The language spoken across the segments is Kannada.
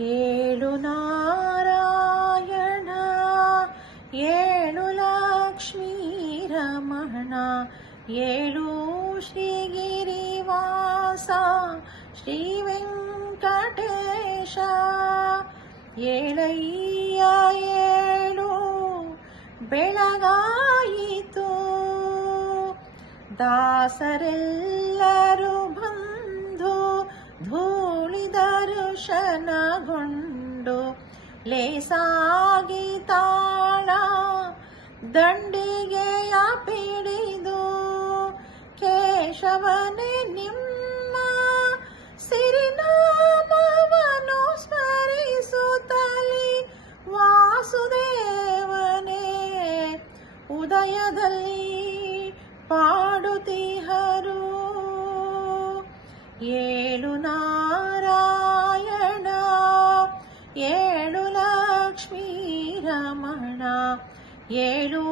ಏಳು ನಾರಾಯಣ ಏಳು ಲಕ್ಷ್ಮೀ ರಮಣ ಏಳು ಶ್ರೀಗಿರಿವಾಸ ಶ್ರೀ ವೆಂಕಟೇಶ ಏಳಯ್ಯ ಏಳು ಬೆಳಗಾಯಿತು ದಾಸರೆಲ್ಲರೂ ಬಂದು ಧೂಳಿ ದರ್ಶನಗೊಂಡು ಲೇಸಾಗಿ ತಾಳ ದಂಡಿಗೆಯ ಪಿಡಿದು ಕೇಶವನೇ ನಿಮ್ಮ ಸಿರಿನಾಮವನ್ನು ಸ್ಮರಿಸುತ್ತಲೇ ವಾಸುದೇವನೇ ಉದಯದಲ್ಲಿ ಪಾಡುತ್ತಿಹರು. ಏಳು ನಾರಾಯಣ ಏಳು ಲಕ್ಷ್ಮೀ ರಮಣ ಏಳು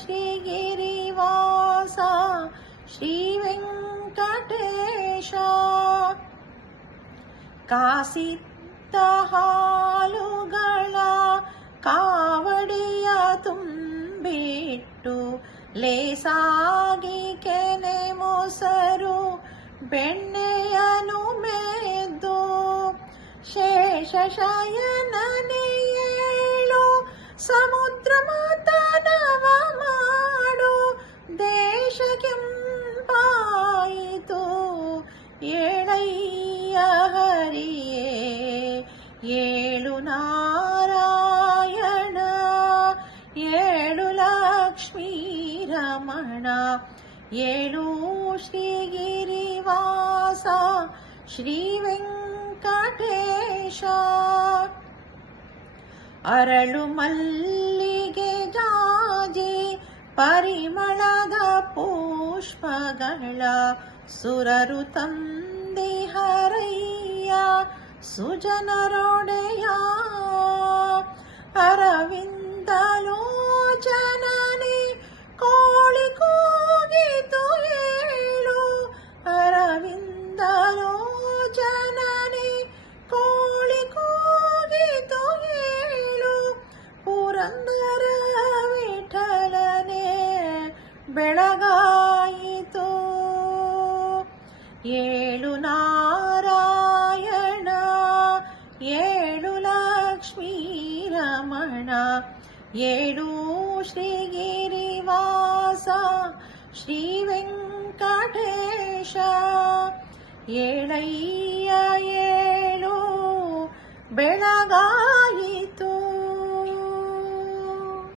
ಶ್ರೀಗಿರಿವಾಸ ಶ್ರೀ ವೆಂಕಟೇಶ ಕಾಸಿದ್ದ ಹಾಲುಗಳ ಕಾವಡಿಯ ತುಂಬಿಟ್ಟು ಲೇಸಾಗಿ ಕೆನೆ ಮೊಸರು ಬೆಣ್ಣೆಯನು ಮೆದ್ದು ಶೇಷಶಯನನೇ ಏಳು ಸಮುದ್ರ ಮಥನವ ಮಾಡು ದೇಶಕ್ಕೆಂಪಾಯಿತು ಏಳಯ್ಯ ಹರಿಯೇ ಏಳು ನಾರಾಯಣ ಏಳು ಲಕ್ಷ್ಮೀ ರಮಣ ಏಳು ಶ್ರೀಗಿರಿವಾಸ ಶ್ರೀ ವೆಂಕಟೇಶ ಅರಳು ಮಲ್ಲಿಗೆ ಜಾಜಿ ಪರಿಮಳದ ಪುಷ್ಪಗಳ ಸುರರು ತಂದಿಹರಯ್ಯ ಸುಜನರೊಡೆಯ ಅರವಿಂದಲೋಚನನೇ ಕೋಳಿ ಕೂಗಿತು ಏಳು ಅರವಿಂದಲೋಚನನೇ ಕೋಳಿ ಕೂಗಿತು ಏಳು ಪುರಂದರ ವಿಠಲನೇ ಬೆಳಗಾಯಿತು. ಏಳು ನಾರಾಯಣ ಏಳು ಲಕ್ಷ್ಮೀ ರಮಣ ಏಳು ಶ್ರೀಗಿರಿವಾಸ ಶ್ರೀ ವೆಂಕಟೇಶ ಏಳಯ್ಯ ಏಳು ಬೆಳಗಾಯಿತು.